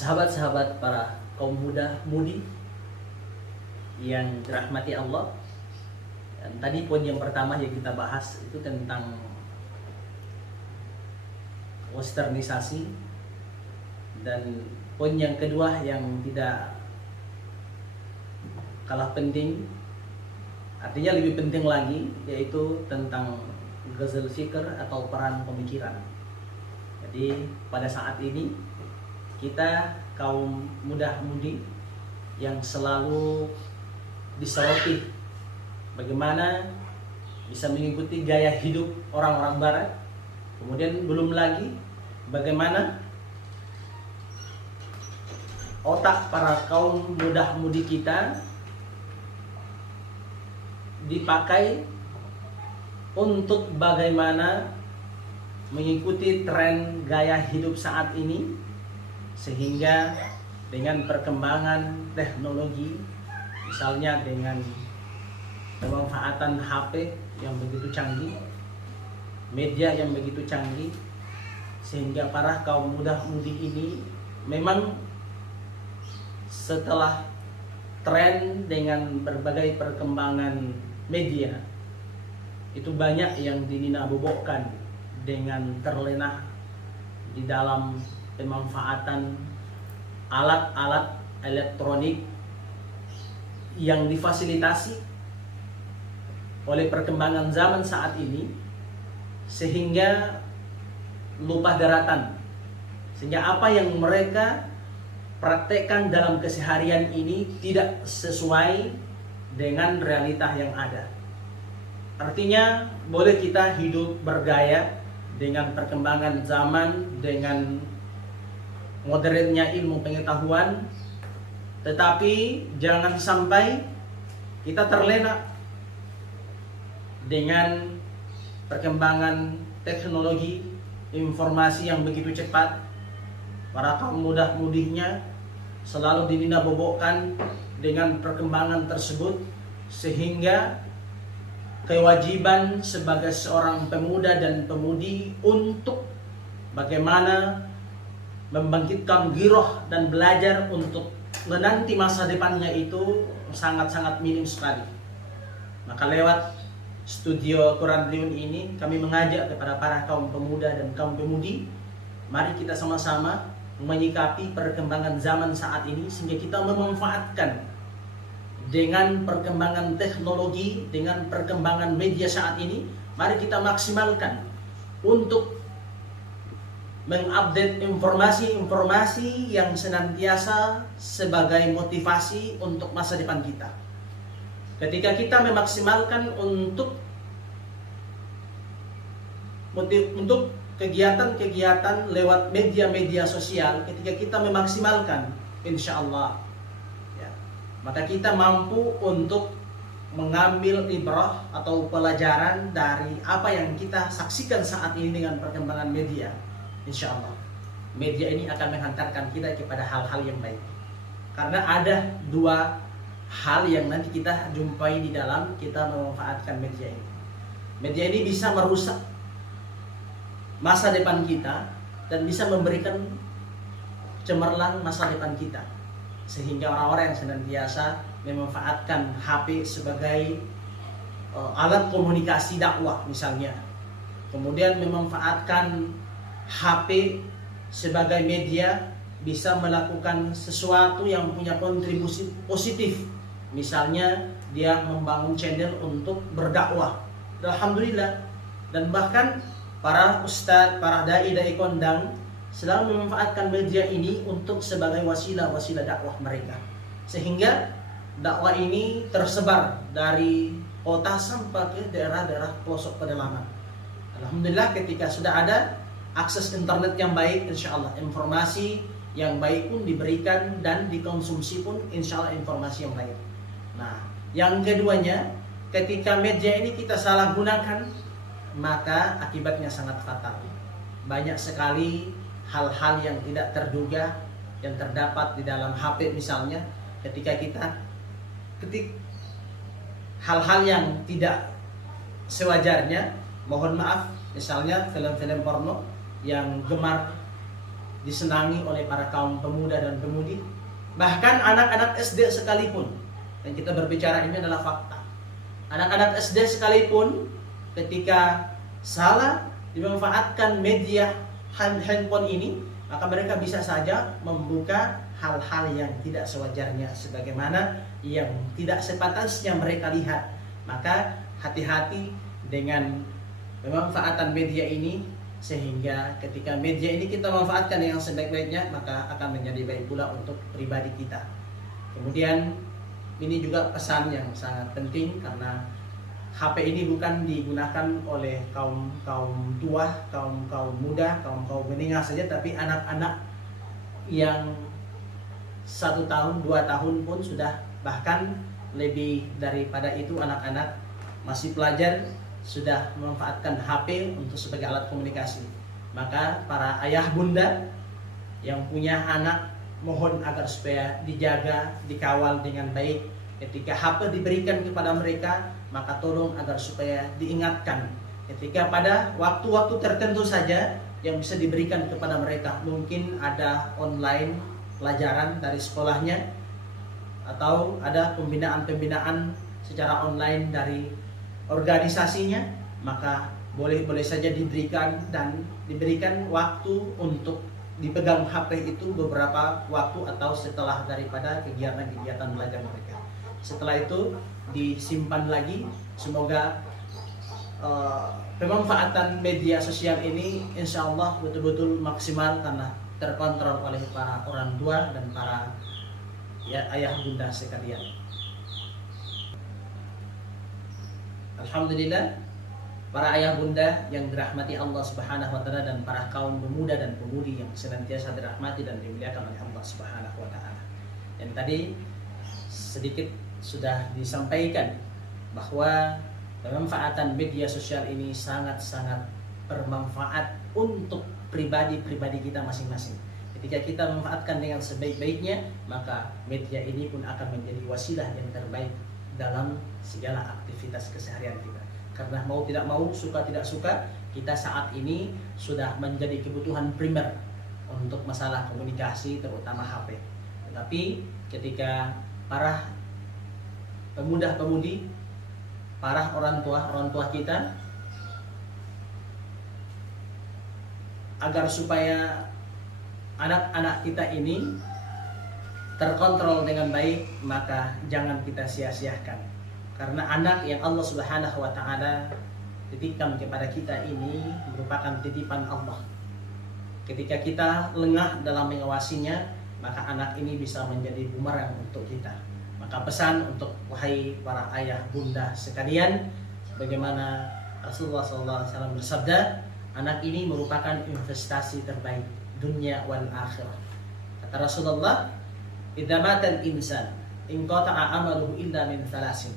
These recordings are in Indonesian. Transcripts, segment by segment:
Sahabat-sahabat para kaum muda mudi yang dirahmati Allah. Dan tadi poin yang pertama yang kita bahas itu tentang westernisasi, dan poin yang kedua yang tidak kalah penting, artinya lebih penting lagi, yaitu tentang ghazal fikr atau peran pemikiran. Jadi pada saat ini kita kaum muda-mudi yang selalu disoroti bagaimana bisa mengikuti gaya hidup orang-orang barat, kemudian belum lagi bagaimana otak para kaum muda-mudi kita dipakai untuk bagaimana mengikuti tren gaya hidup saat ini, sehingga dengan perkembangan teknologi, misalnya dengan pemanfaatan HP yang begitu canggih, media yang begitu canggih, sehingga para kaum muda-mudi ini memang setelah tren dengan berbagai perkembangan media itu banyak yang dinina-bobokkan dengan terlena di dalam pemanfaatan alat-alat elektronik yang difasilitasi oleh perkembangan zaman saat ini, sehingga lupa daratan, sehingga apa yang mereka praktekkan dalam keseharian ini tidak sesuai dengan realita yang ada. Artinya boleh kita hidup bergaya dengan perkembangan zaman, dengan modernnya ilmu pengetahuan, tetapi jangan sampai kita terlena dengan perkembangan teknologi informasi yang begitu cepat. Para kaum muda-mudinya selalu dinina-bobokkan dengan perkembangan tersebut, sehingga kewajiban sebagai seorang pemuda dan pemudi untuk bagaimana membangkitkan giroh dan belajar untuk menanti masa depannya itu sangat-sangat minim sekali. Maka lewat studio Quran Liun ini kami mengajak kepada para kaum pemuda dan kaum pemudi, mari kita sama-sama menyikapi perkembangan zaman saat ini, sehingga kita memanfaatkan dengan perkembangan teknologi, dengan perkembangan media saat ini. Mari kita maksimalkan untuk mengupdate informasi-informasi yang senantiasa sebagai motivasi untuk masa depan kita. Ketika kita memaksimalkan untuk kegiatan-kegiatan lewat media-media sosial, ketika kita memaksimalkan, insya Allah ya, maka kita mampu untuk mengambil ibrah atau pelajaran dari apa yang kita saksikan saat ini dengan perkembangan media. Insya Allah media ini akan menghantarkan kita kepada hal-hal yang baik, karena ada dua hal yang nanti kita jumpai di dalam kita memanfaatkan media ini. Media ini bisa merusak masa depan kita dan bisa memberikan cemerlang masa depan kita, sehingga orang-orang yang senantiasa memanfaatkan HP sebagai alat komunikasi dakwah misalnya, kemudian memanfaatkan HP sebagai media bisa melakukan sesuatu yang punya kontribusi positif, misalnya dia membangun channel untuk berdakwah, alhamdulillah. Dan bahkan para ustadz, para dai kondang selalu memanfaatkan media ini untuk sebagai wasilah dakwah mereka, sehingga dakwah ini tersebar dari kota sampai ke daerah-daerah pelosok pedalaman. Alhamdulillah, ketika sudah ada akses internet yang baik, insya Allah informasi yang baik pun diberikan dan dikonsumsi pun insya Allah informasi yang baik. Nah, yang keduanya, ketika media ini kita salah gunakan, maka akibatnya sangat fatal. Banyak sekali hal-hal yang tidak terduga yang terdapat di dalam HP misalnya, ketika kita ketik hal-hal yang tidak sewajarnya, mohon maaf, misalnya film-film porno yang gemar disenangi oleh para kaum pemuda dan pemudi, bahkan anak-anak SD sekalipun. Dan kita berbicara ini adalah fakta. Anak-anak SD sekalipun ketika salah dimanfaatkan media handphone ini, maka mereka bisa saja membuka hal-hal yang tidak sewajarnya sebagaimana yang tidak sepantasnya mereka lihat. Maka hati-hati dengan pemanfaatan media ini, sehingga ketika media ini kita manfaatkan yang sebaik-baiknya, maka akan menjadi baik pula untuk pribadi kita. Kemudian ini juga pesan yang sangat penting, karena HP ini bukan digunakan oleh kaum tua, kaum muda, kaum menengah saja, tapi anak-anak yang 1 tahun, 2 tahun pun sudah, bahkan lebih daripada itu, anak-anak masih pelajar sudah memanfaatkan HP untuk sebagai alat komunikasi. Maka para ayah bunda yang punya anak, mohon agar supaya dijaga, dikawal dengan baik. Ketika HP diberikan kepada mereka, maka tolong agar supaya diingatkan. Ketika pada waktu-waktu tertentu saja yang bisa diberikan kepada mereka, mungkin ada online pelajaran dari sekolahnya, atau ada pembinaan secara online dari organisasinya, maka boleh saja diberikan waktu untuk dipegang HP itu beberapa waktu atau setelah daripada kegiatan-kegiatan belajar mereka. Setelah itu disimpan lagi. Semoga pemanfaatan media sosial ini insya Allah betul-betul maksimal, karena terkontrol oleh para orang tua dan para ayah bunda sekalian. Alhamdulillah, para ayah bunda yang dirahmati Allah Subhanahu wa taala, dan para kaum pemuda dan pemudi yang senantiasa dirahmati dan dimuliakan oleh Allah Subhanahu wa taala. Dan tadi sedikit sudah disampaikan bahwa pemanfaatan media sosial ini sangat-sangat bermanfaat untuk pribadi-pribadi kita masing-masing. Ketika kita memanfaatkan dengan sebaik-baiknya, maka media ini pun akan menjadi wasilah yang terbaik dalam segala aktivitas keseharian kita. Karena mau tidak mau, suka tidak suka, kita saat ini sudah menjadi kebutuhan primer untuk masalah komunikasi, terutama HP. Tetapi ketika para pemuda-pemudi, para orang tua kita, agar supaya anak-anak kita ini terkontrol dengan baik, maka jangan kita sia-siakan. Karena anak yang Allah Subhanahu wa taala titipkan kepada kita ini merupakan titipan Allah. Ketika kita lengah dalam mengawasinya, maka anak ini bisa menjadi bumerang untuk kita. Maka pesan untuk wahai para ayah bunda sekalian, bagaimana Rasulullah SAW bersabda, anak ini merupakan investasi terbaik dunia wal akhirah. Kata Rasulullah, idza matal insan inqata'a amaluhu illa min thalasin.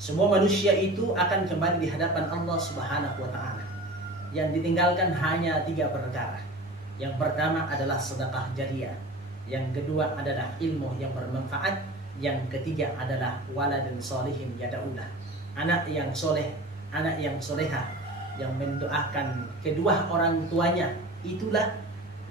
Semua manusia itu akan kembali di hadapan Allah Subhanahu wa taala. Yang ditinggalkan hanya 3 perkara. Yang pertama adalah sedekah jariyah. Yang kedua adalah ilmu yang bermanfaat. Yang ketiga adalah waladun sholihin yad'ulah. Anak yang soleh, anak yang soleha, yang mendoakan kedua orang tuanya, itulah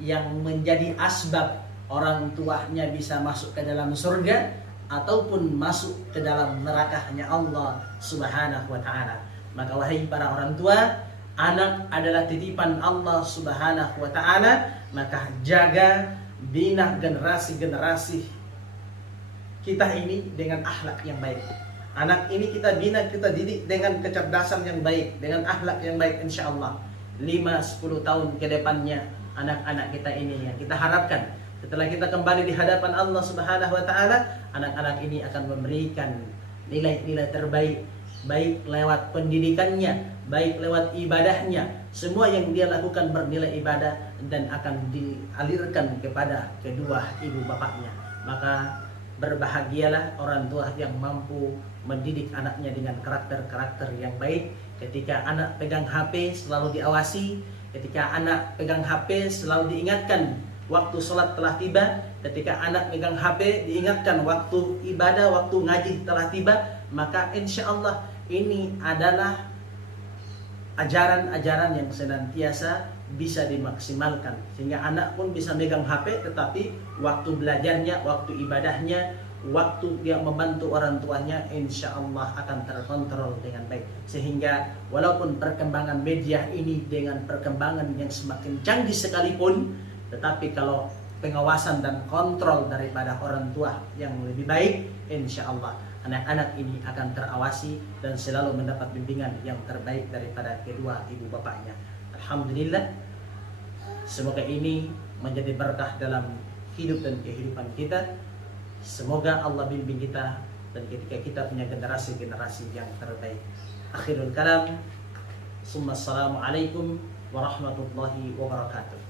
yang menjadi asbab orang tuanya bisa masuk ke dalam surga ataupun masuk ke dalam nerakanya Allah Subhanahu wa taala. Maka wahai para orang tua, anak adalah titipan Allah Subhanahu wa taala, maka jaga, bina generasi-generasi kita ini dengan akhlak yang baik. Anak ini kita bina, kita didik dengan kecerdasan yang baik, dengan akhlak yang baik, insyaallah 5-10 tahun ke depannya anak-anak kita ini yang kita harapkan setelah kita kembali di hadapan Allah Subhanahu wa taala, anak-anak ini akan memberikan nilai-nilai terbaik, baik lewat pendidikannya, baik lewat ibadahnya. Semua yang dia lakukan bernilai ibadah dan akan dialirkan kepada kedua ibu bapaknya. Maka berbahagialah orang tua yang mampu mendidik anaknya dengan karakter-karakter yang baik. Ketika anak pegang HP selalu diawasi, ketika anak pegang HP selalu diingatkan waktu sholat telah tiba. Ketika anak pegang HP diingatkan waktu ibadah, waktu ngaji telah tiba. Maka insya Allah ini adalah ajaran-ajaran yang senantiasa bisa dimaksimalkan, sehingga anak pun bisa megang HP, tetapi waktu belajarnya, waktu ibadahnya, waktu dia membantu orang tuanya, insya Allah akan terkontrol dengan baik. Sehingga walaupun perkembangan media ini dengan perkembangan yang semakin canggih sekalipun, tetapi kalau pengawasan dan kontrol daripada orang tua yang lebih baik, insya Allah anak-anak ini akan terawasi dan selalu mendapat bimbingan yang terbaik daripada kedua ibu bapaknya. Alhamdulillah, semoga ini menjadi berkah dalam hidup dan kehidupan kita. Semoga Allah bimbing kita dan ketika kita punya generasi-generasi yang terbaik. Akhirul kalam, summa assalamualaikum warahmatullahi wabarakatuh.